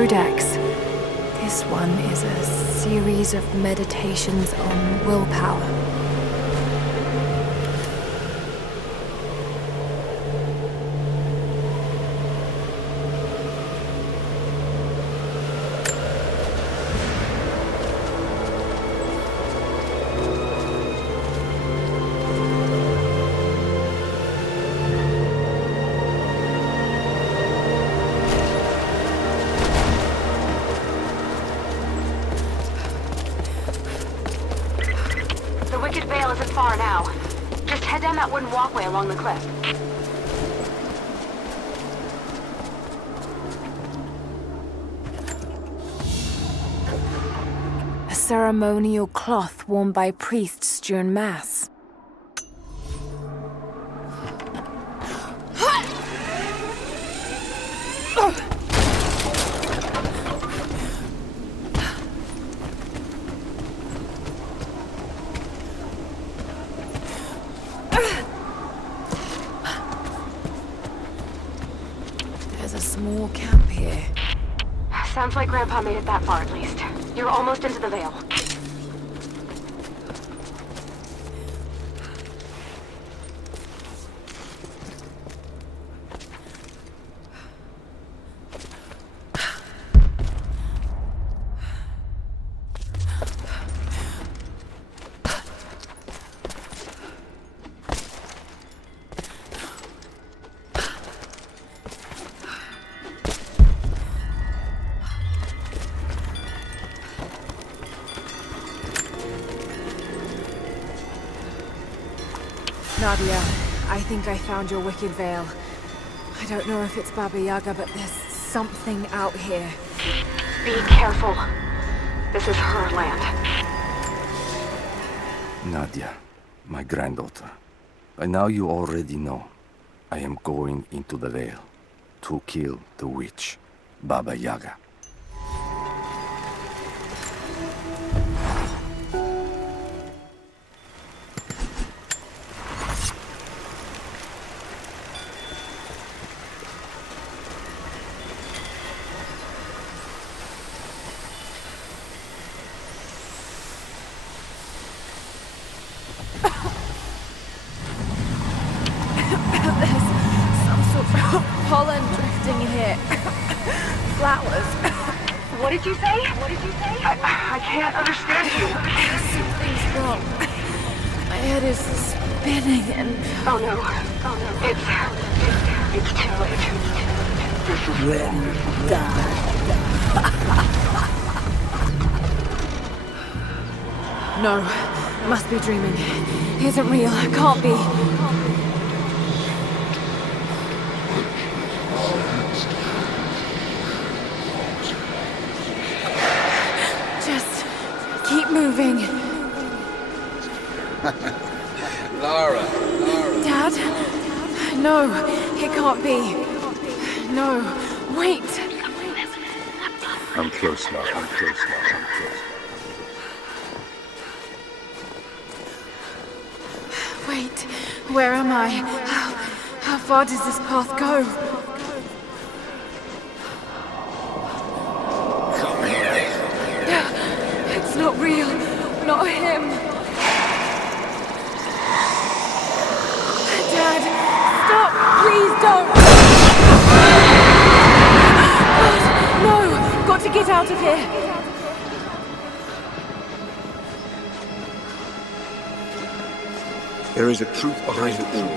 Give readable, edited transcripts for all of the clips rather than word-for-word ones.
codex. This one is a series of meditations on willpower. That wooden walkway along the cliff. A ceremonial cloth worn by priests during Mass. Small camp here. Sounds like Grandpa made it that far at least. You're almost into the Veil. Nadia, I think I found your wicked veil. I don't know if it's Baba Yaga, but there's something out here. Be careful. This is her land. Nadia, my granddaughter. By now you already know. I am going into the Veil to kill the witch, Baba Yaga. Pollen drifting here. Flowers. What did you say? What did you say? I can't understand you. Something's wrong. My head is spinning and... Oh no. Oh no. It's too late. This is ready to die. No. Must be dreaming. Isn't real. Can't be. Keep moving. Lara. Dad? No, it can't be. No, wait. I'm close now. I'm close. Wait, where am I? How far does this path go? Come here. It's not real. Not him. Dad, stop! Please don't! God, no! Got to get out of here! There is a truth behind it all.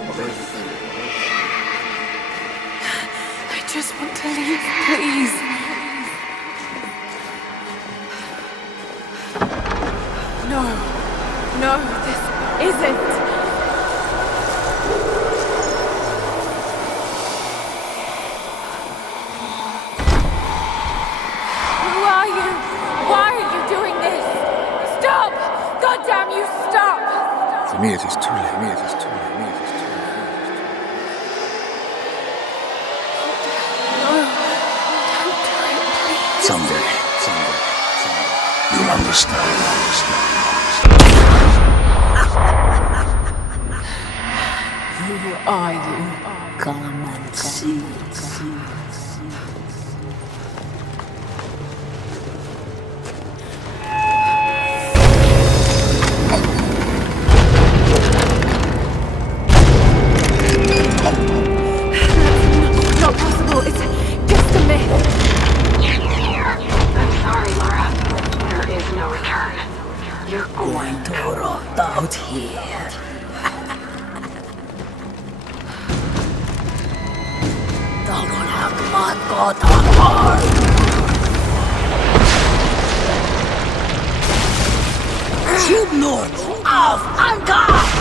I just want to leave, please. No, this isn't. Who are you? Why are you doing this? Stop! God damn you, stop! For me it is too late. No, don't do it, please. Someday. You'll understand. Who are you? Come and see. my god, Tribunal of Anger!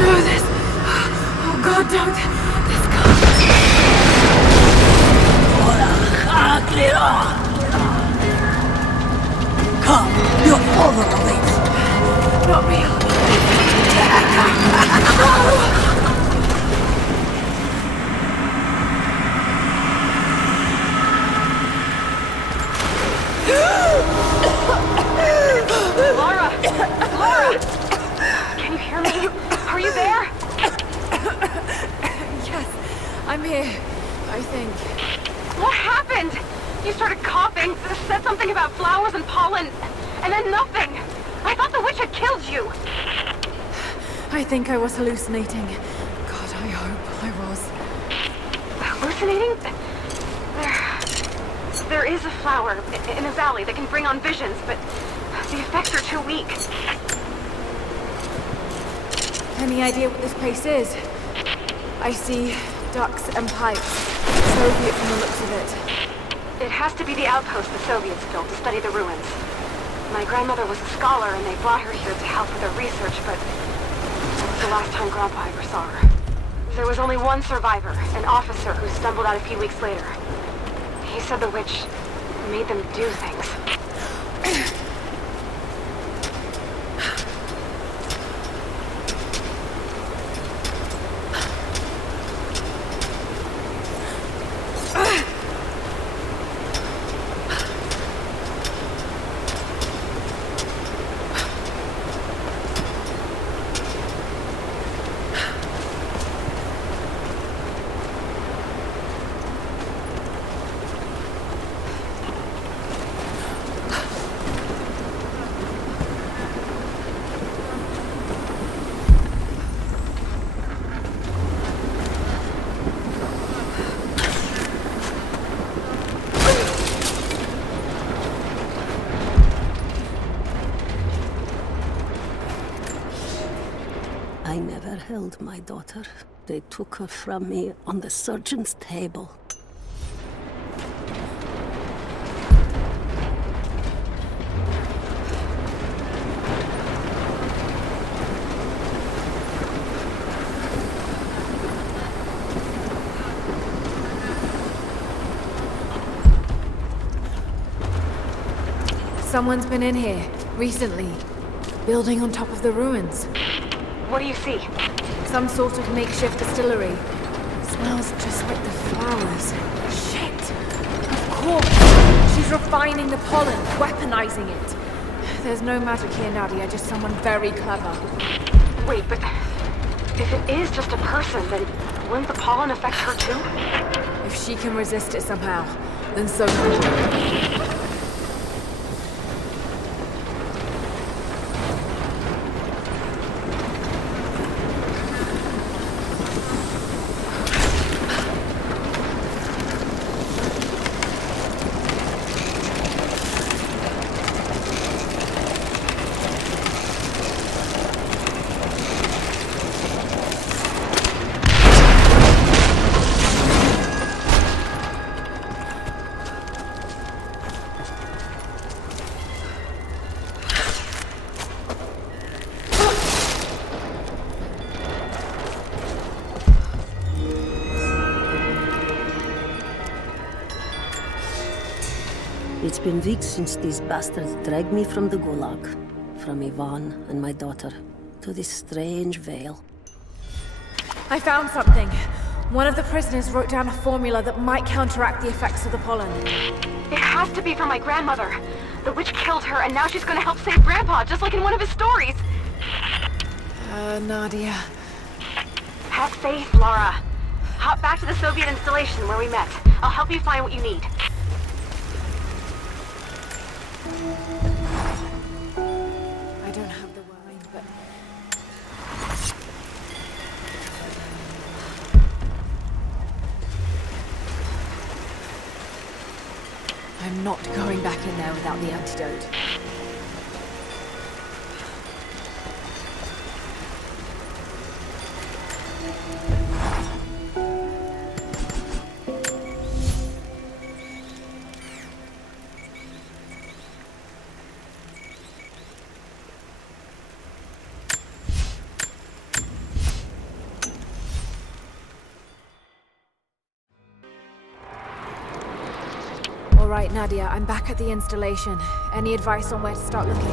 No, this... Oh God, don't... This can't... Come, your father awaits. Not real. Lara! Lara! Can you hear me? Are you there? Yes, I'm here, I think. What happened? You started coughing, said something about flowers and pollen, and then nothing. I thought the witch had killed you. I think I was hallucinating. God, I hope I was. Hallucinating? There is a flower in a valley that can bring on visions, but the effects are too weak. Any idea what this place is? I see ducks and pipes. Soviet from the looks of it. It has to be the outpost the Soviets built to study the ruins. My grandmother was a scholar and they brought her here to help with her research, but that was the last time Grandpa ever saw her. There was only one survivor, an officer who stumbled out a few weeks later. He said the witch made them do things. I never held my daughter. They took her from me on the surgeon's table. Someone's been in here, recently. Building on top of the ruins. What do you see? Some sort of makeshift distillery. Smells just like the flowers. Shit! Of course! She's refining the pollen, weaponizing it. There's no magic here, Nadia, just someone very clever. Wait, but if it is just a person, then wouldn't the pollen affect her too? If she can resist it somehow, then so can we. It's been weeks since these bastards dragged me from the Gulag, from Ivan and my daughter, to this strange veil. I found something. One of the prisoners wrote down a formula that might counteract the effects of the pollen. It has to be for my grandmother. The witch killed her, and now she's gonna help save Grandpa, just like in one of his stories. Nadia. Have faith, Lara. Hop back to the Soviet installation where we met. I'll help you find what you need. I don't have the wine, but... I'm not going back in there without the antidote. All right, Nadia, I'm back at the installation. Any advice on where to start looking?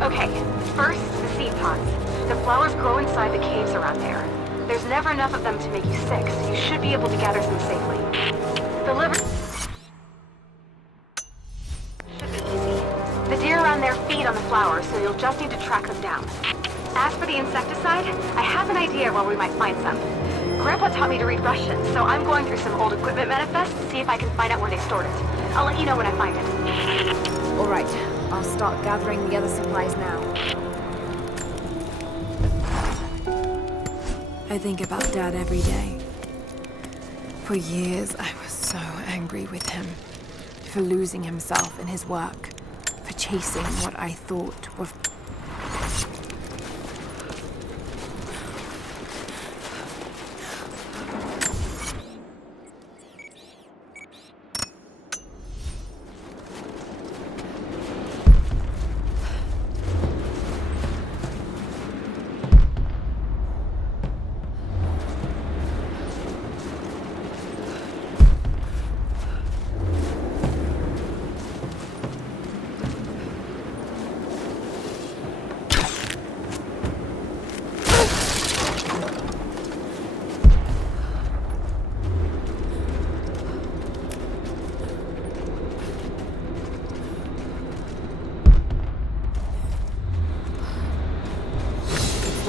Okay, first, the seed pods. The flowers grow inside the caves around there. There's never enough of them to make you sick, so you should be able to gather some safely. The liver... should be easy. The deer around there feed on the flowers, so you'll just need to track them down. As for the insecticide, I have an idea where we might find some. Grandpa taught me to read Russian, so I'm going through some old equipment manifests to see if I can find out where they stored it. I'll let you know when I find it. All right, I'll start gathering the other supplies now. I think about Dad every day. For years, I was so angry with him. For losing himself in his work. For chasing what I thought were...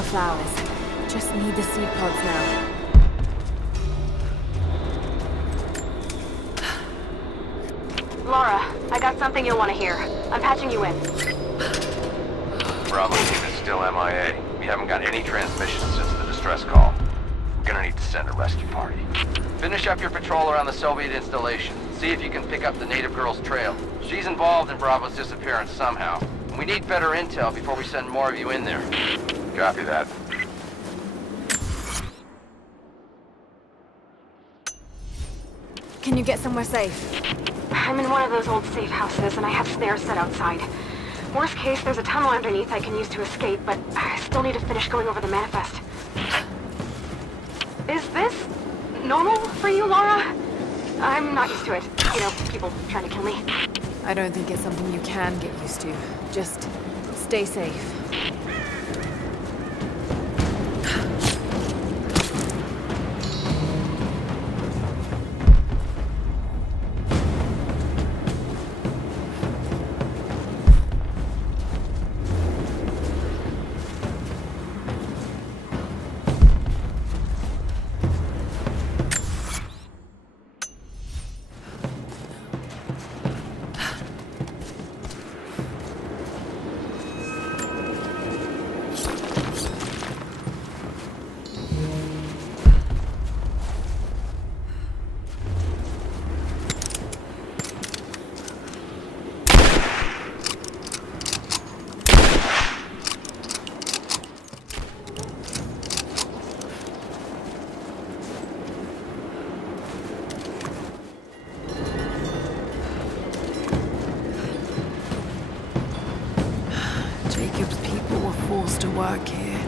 flowers. Just need the seed pods now. Lara, I got something you'll want to hear. I'm patching you in. Bravo team is still MIA. We haven't got any transmissions since the distress call. We're gonna need to send a rescue party. Finish up your patrol around the Soviet installation. See if you can pick up the native girl's trail. She's involved in Bravo's disappearance somehow. We need better intel before we send more of you in there. Copy that. Can you get somewhere safe? I'm in one of those old safe houses, and I have snares set outside. Worst case, there's a tunnel underneath I can use to escape, but I still need to finish going over the manifest. Is this normal for you, Lara? I'm not used to it. You know, people trying to kill me. I don't think it's something you can get used to. Just stay safe. Jacob's people were forced to work here.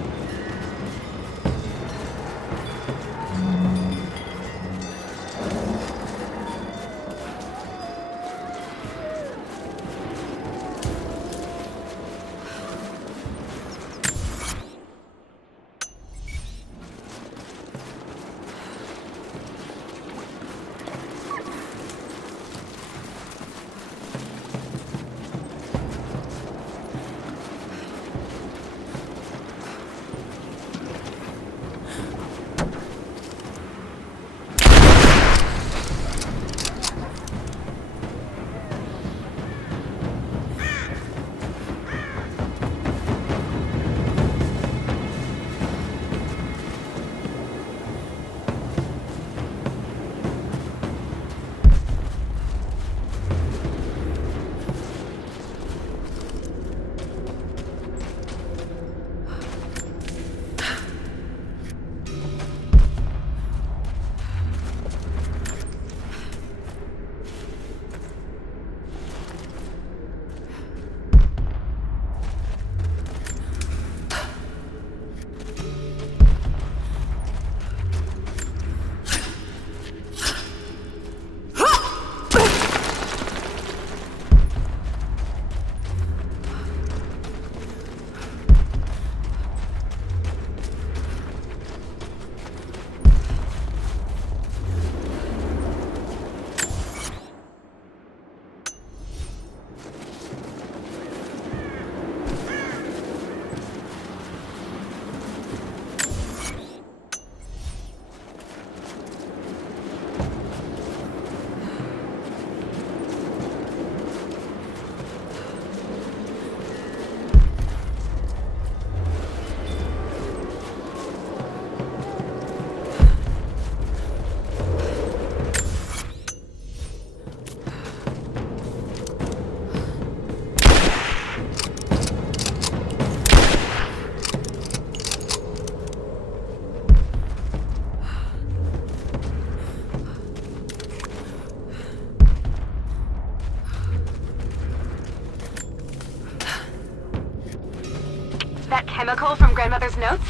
chemical from Grandmother's notes?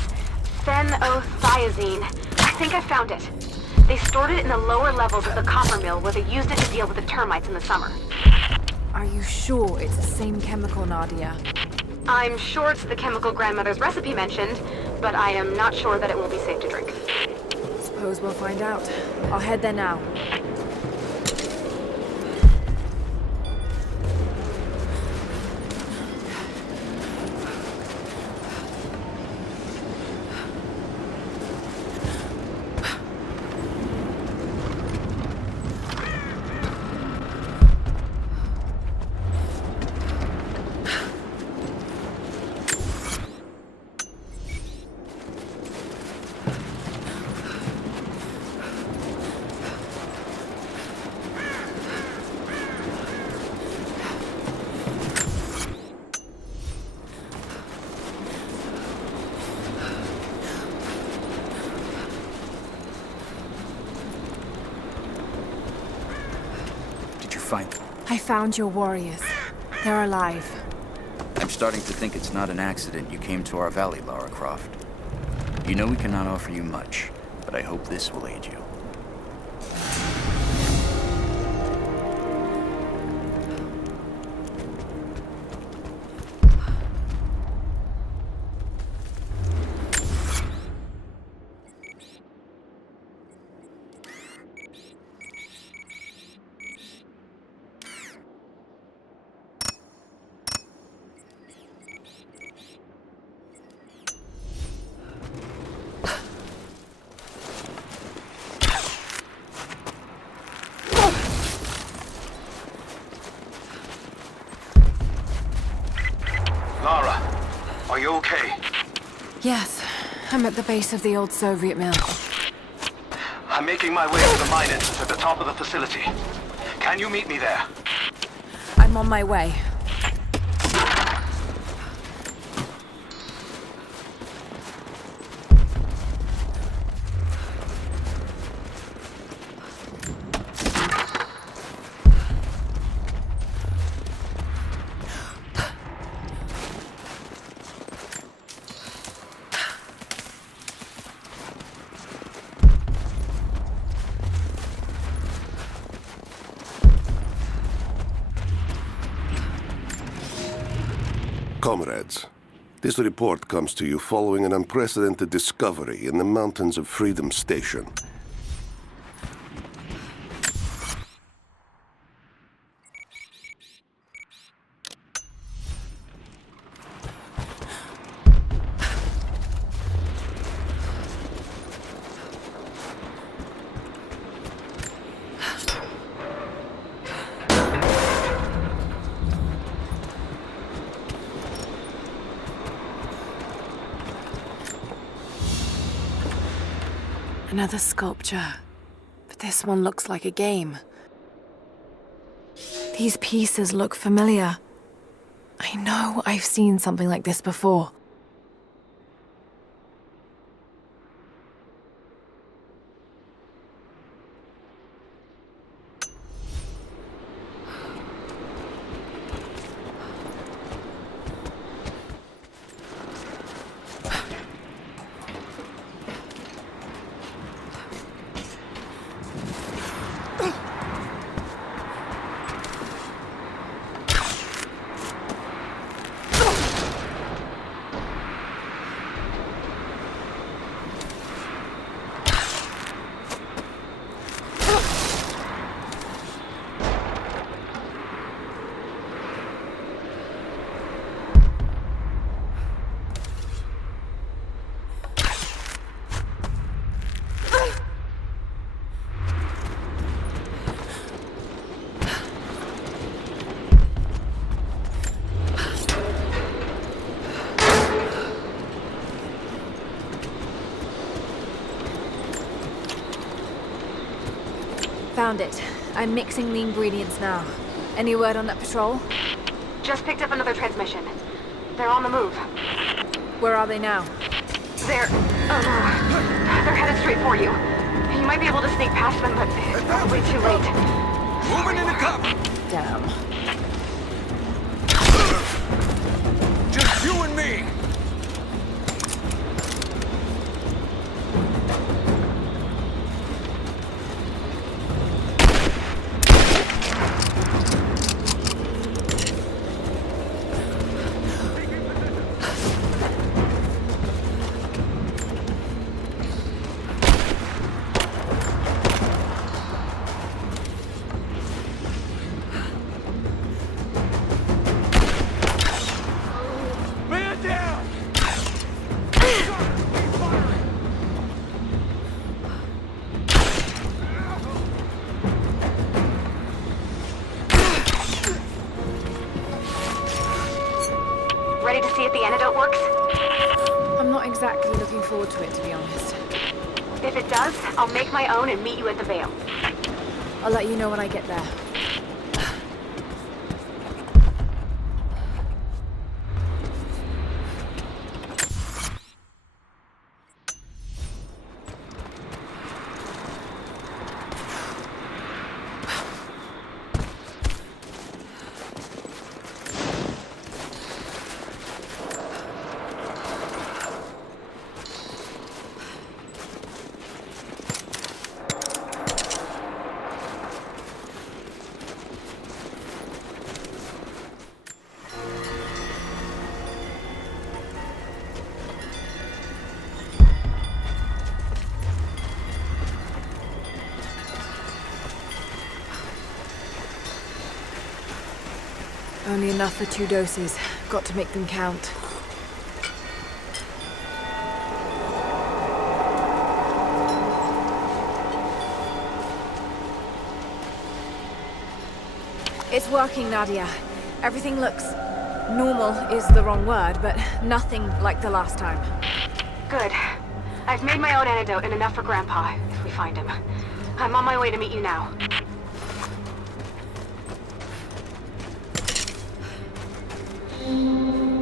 Phenothiazine. I think I found it. They stored it in the lower levels of the copper mill where they used it to deal with the termites in the summer. Are you sure it's the same chemical, Nadia? I'm sure it's the chemical Grandmother's recipe mentioned, but I am not sure that it will be safe to drink. Suppose we'll find out. I'll head there now. I found your warriors. They're alive. I'm starting to think it's not an accident you came to our valley, Lara Croft. You know we cannot offer you much, but I hope this will aid you. Lara, are you okay? Yes, I'm at the base of the old Soviet mill. I'm making my way to the mine entrance at the top of the facility. Can you meet me there? I'm on my way. Comrades, this report comes to you following an unprecedented discovery in the mountains of Freedom Station. Another sculpture, but this one looks like a game. These pieces look familiar. I know I've seen something like this before. Found it. I'm mixing the ingredients now. Any word on that patrol? Just picked up another transmission. They're on the move. Where are they now? They're... oh no. They're headed straight for you. You might be able to sneak past them, but it's probably too late. Moving into cover! Damn. Just you and me! ready to see if the antidote works? I'm not exactly looking forward to it, to be honest. If it does, I'll make my own and meet you at the Vale. I'll let you know when I get there. Only enough for 2 doses. Got to make them count. It's working, Nadia. Everything looks... normal is the wrong word, but nothing like the last time. Good. I've made my own antidote and enough for Grandpa, if we find him. I'm on my way to meet you now.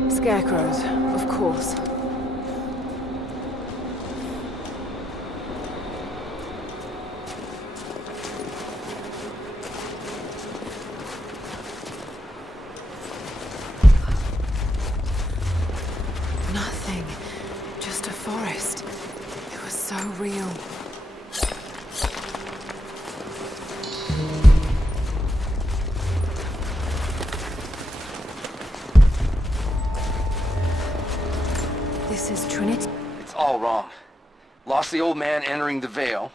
Scarecrows, of course. Nothing. Just a forest. It was so real. This is Trinity. It's all wrong. Lost the old man entering the Vale.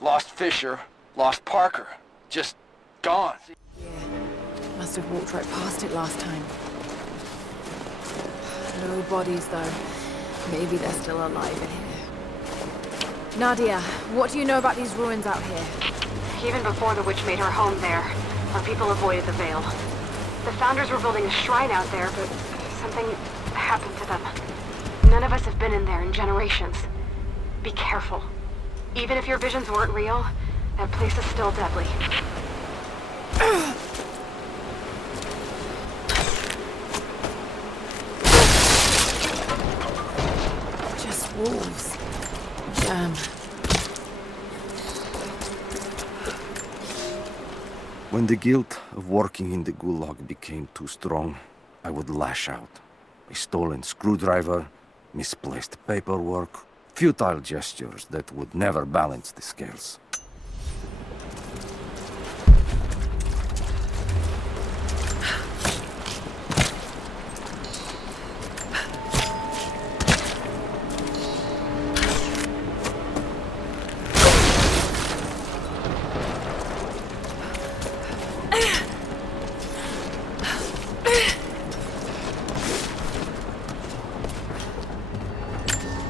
Lost Fisher. Lost Parker. Just gone. Yeah. Must have walked right past it last time. No bodies, though. Maybe they're still alive in here. Nadia, what do you know about these ruins out here? Even before the witch made her home there, our people avoided the Vale. The Founders were building a shrine out there, but something happened to them. None of us have been in there in generations. Be careful. Even if your visions weren't real, that place is still deadly. Just wolves. Damn. When the guilt of working in the Gulag became too strong, I would lash out. A stolen screwdriver, misplaced paperwork, futile gestures that would never balance the scales.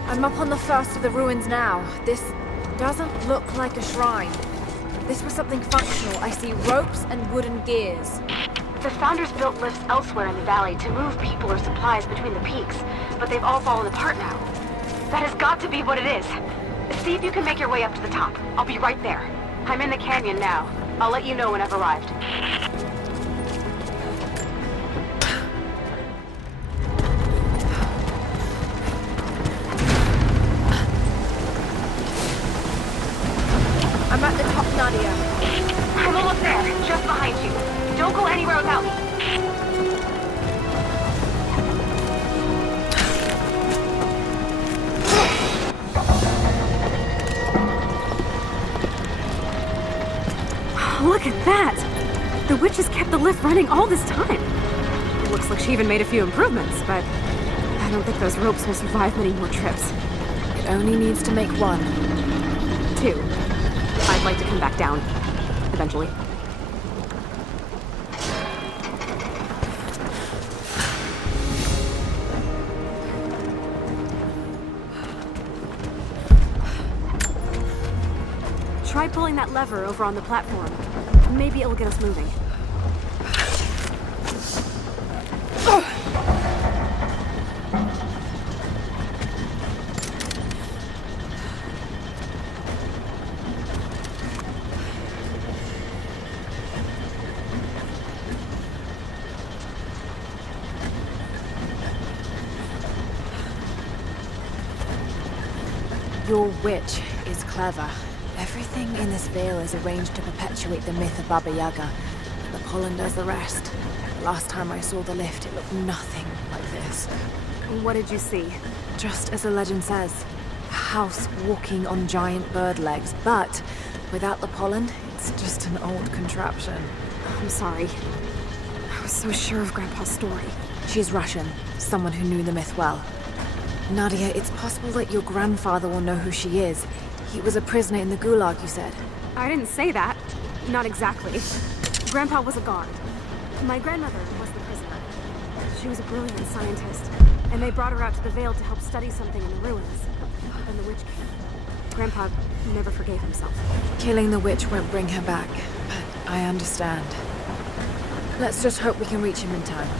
I'm up on the first of the ruins now. This doesn't look like a shrine. This was something functional. I see ropes and wooden gears. The Founders built lifts elsewhere in the valley to move people or supplies between the peaks, but they've all fallen apart now. That has got to be what it is. See if you can make your way up to the top. I'll be right there. I'm in the canyon now. I'll let you know when I've arrived. I'm at the top, Nadia. I'm almost there, just behind you. Don't go anywhere without me. Look at that! The witch has kept the lift running all this time. It looks like she even made a few improvements, but I don't think those ropes will survive many more trips. It only needs to make 1. 2. I'd like to come back down. Eventually. Try pulling that lever over on the platform. Maybe it'll get us moving. Your witch is clever. Everything in this veil is arranged to perpetuate the myth of Baba Yaga. The pollen does the rest. Last time I saw the lift, it looked nothing like this. What did you see? Just as the legend says, a house walking on giant bird legs, but without the pollen, it's just an old contraption. I'm sorry. I was so sure of Grandpa's story. She's Russian, someone who knew the myth well. Nadia, it's possible that your grandfather will know who she is. He was a prisoner in the Gulag, you said. I didn't say that. Not exactly. Grandpa was a guard. My grandmother was the prisoner. She was a brilliant scientist, and they brought her out to the Vale to help study something in the ruins. Then the witch came. Grandpa never forgave himself. Killing the witch won't bring her back, but I understand. Let's just hope we can reach him in time.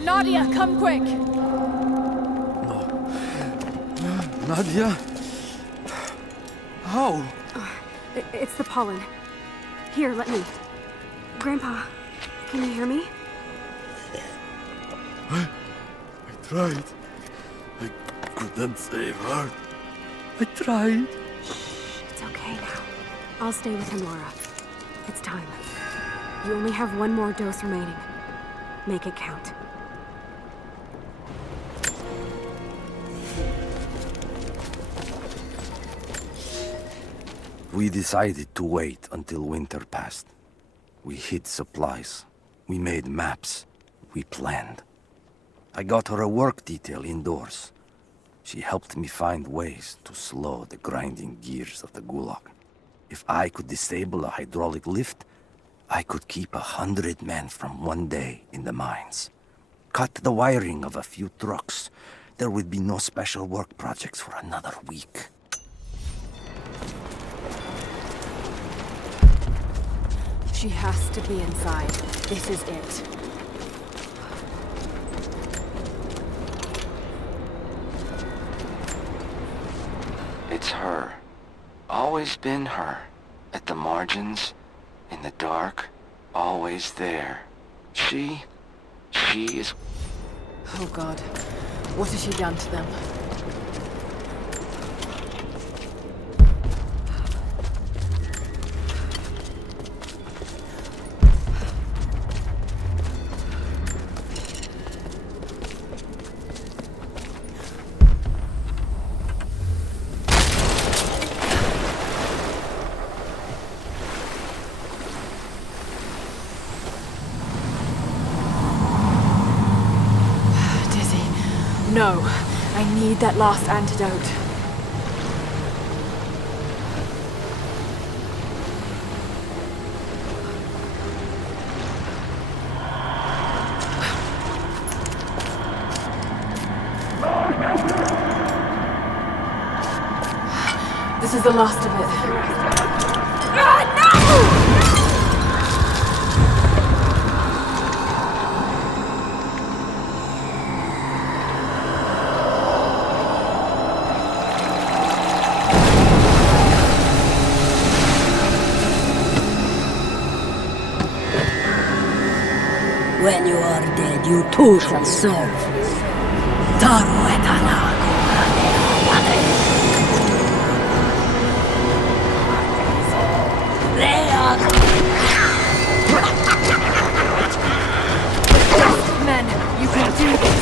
Nadia, come quick! Nadia? How? It's the pollen. Here, let me. Grandpa, can you hear me? I tried. I couldn't save her. I tried. It's okay now. I'll stay with him, Lara. It's time. You only have one more dose remaining. Make it count. We decided to wait until winter passed. We hid supplies. We made maps. We planned. I got her a work detail indoors. She helped me find ways to slow the grinding gears of the Gulag. If I could disable a hydraulic lift, I could keep 100 men from one day in the mines. Cut the wiring of a few trucks. There would be no special work projects for another week. She has to be inside. This is it. It's her. Always been her. At the margins, in the dark, always there. She is... Oh God. What has she done to them? No, I need that last antidote. This is the last of it. No! When you are dead, you too shall serve. Daru et anago, Men, you can do this.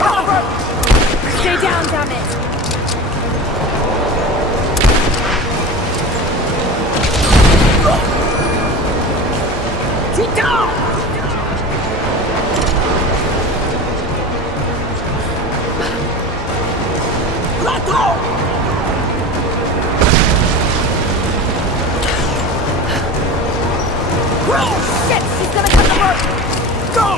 cut the rope! Stay down, damn it! Sit down! Let go! Shit! He's gonna cut the rope! Go!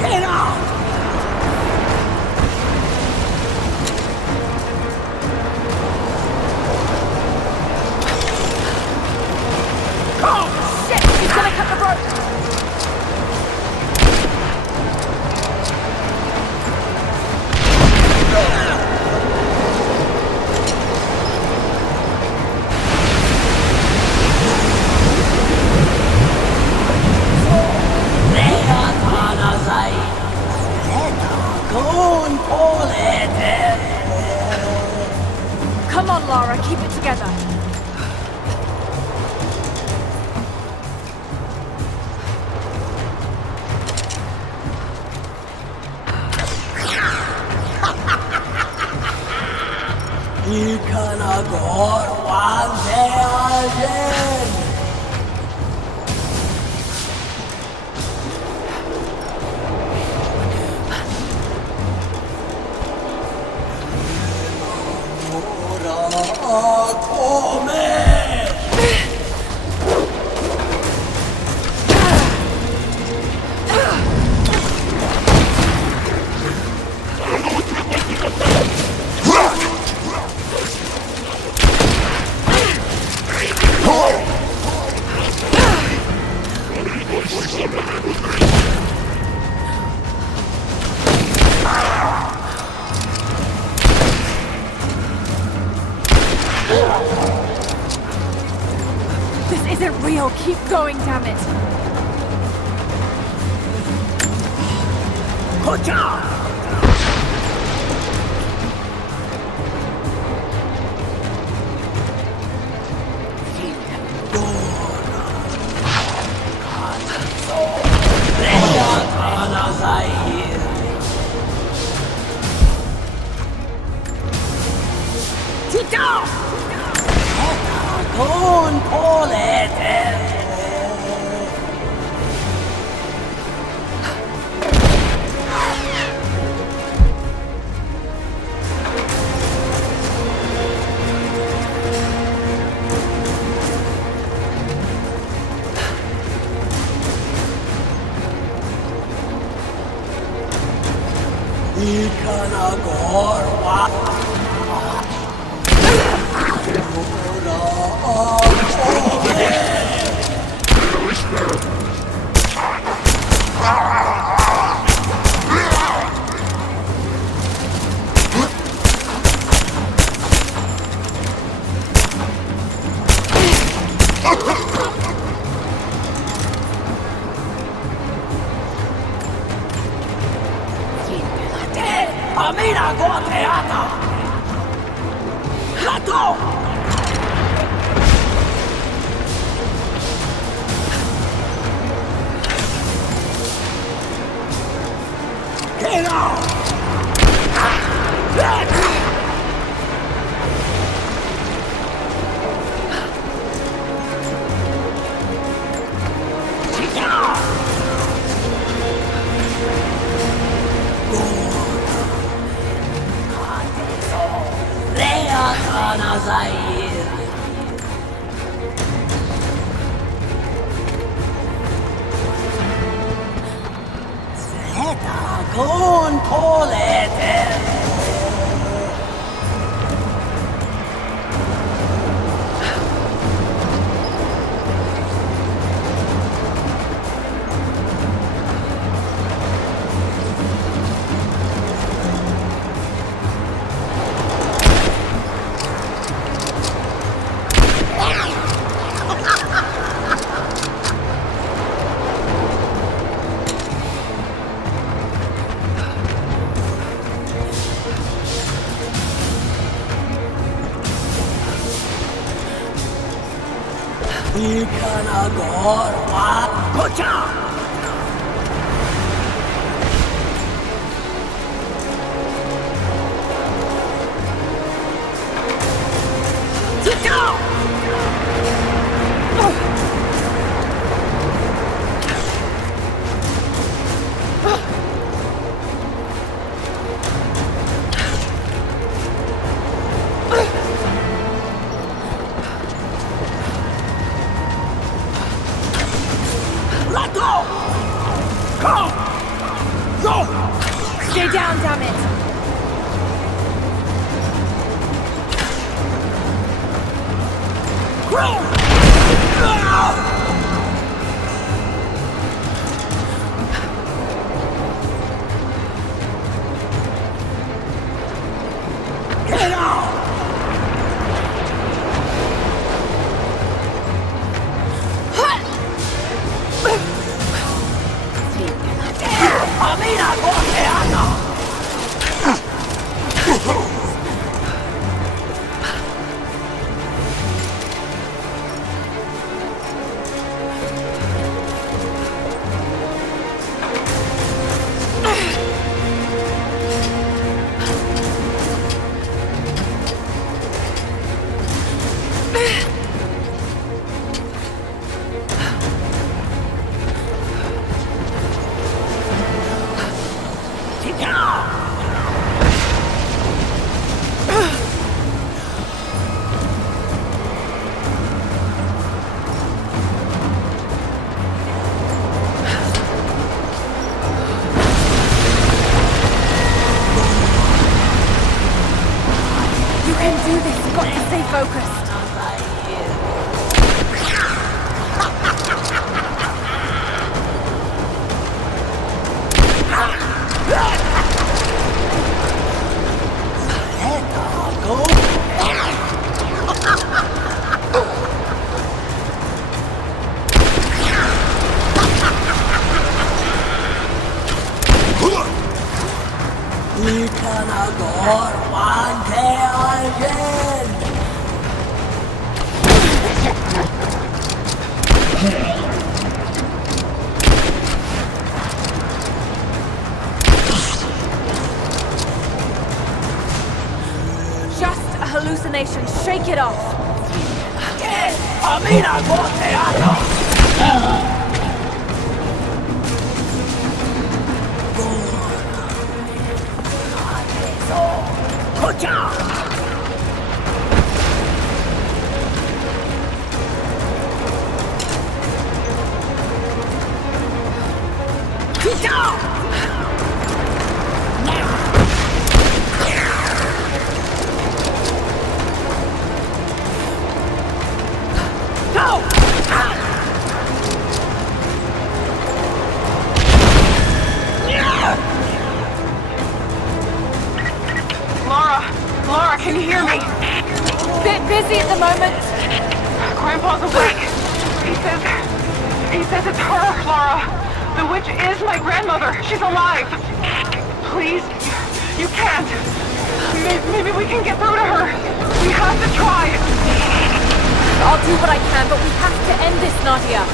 Get out! Shit! He's gonna cut the rope! Come on, Lara, keep it together. This isn't real. Keep going, damn it. Good job! Sit down! Don't call it! Amina Guateata! Let go! Get out! Con polete! gorwa. Kocha! Sit down! Let go! Go! Go! Stay down, damn it! Grow! Get out! Amina, Gorteana! You can do this. You've got to stay focused. Just a hallucination. Shake it off. Amina, Gorteana! Kocha! Sit down! Go! Lara, can you hear me? Bit busy at the moment. Grandpa's awake. He says it's her, Lara. The witch is my grandmother. She's alive. Please, you can't. Maybe we can get through to her. We have to try. I'll do what I can, but we have to end this, Nadia.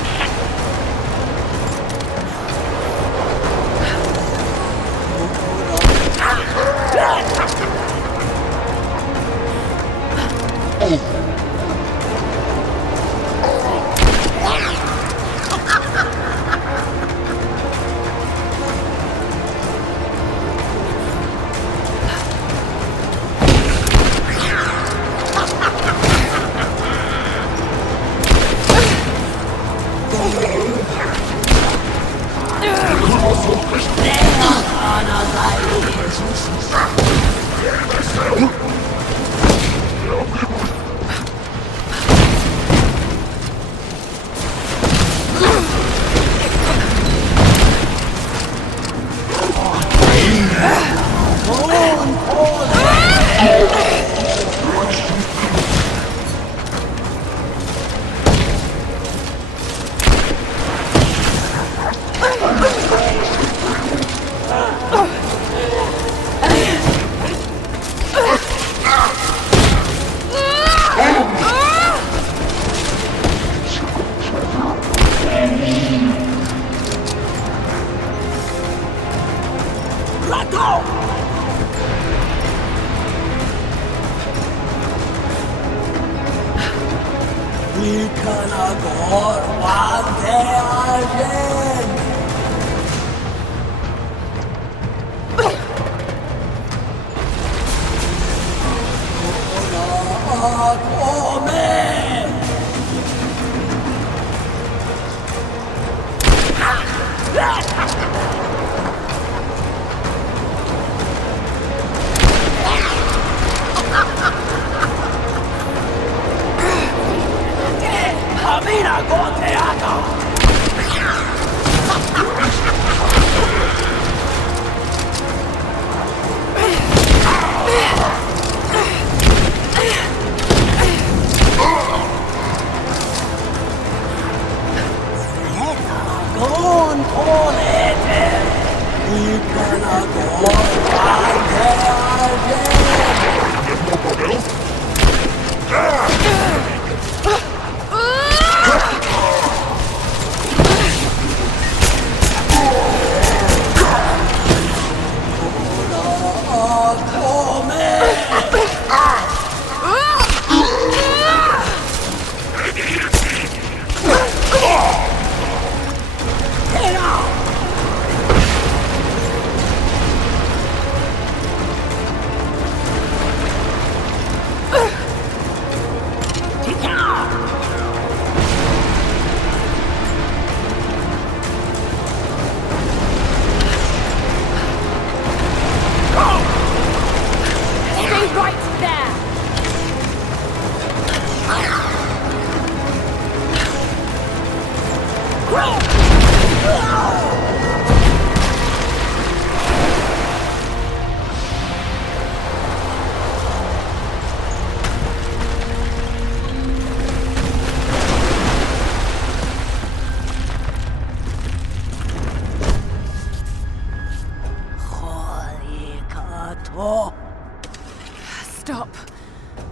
Stop.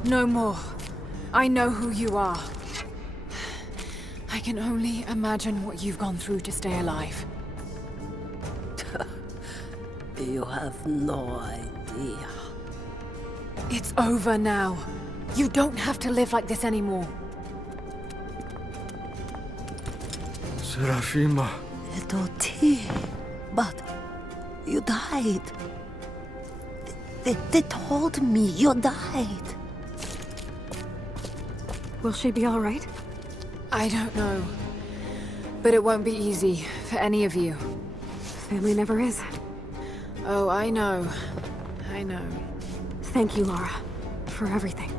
No more. I know who you are. I can only imagine what you've gone through to stay alive. You have no idea. It's over now. You don't have to live like this anymore. Serafima. Doti, but you died. They told me you died. Will she be all right? I don't know. But it won't be easy for any of you. Family never is. Oh, I know. I know. Thank you, Lara, for everything.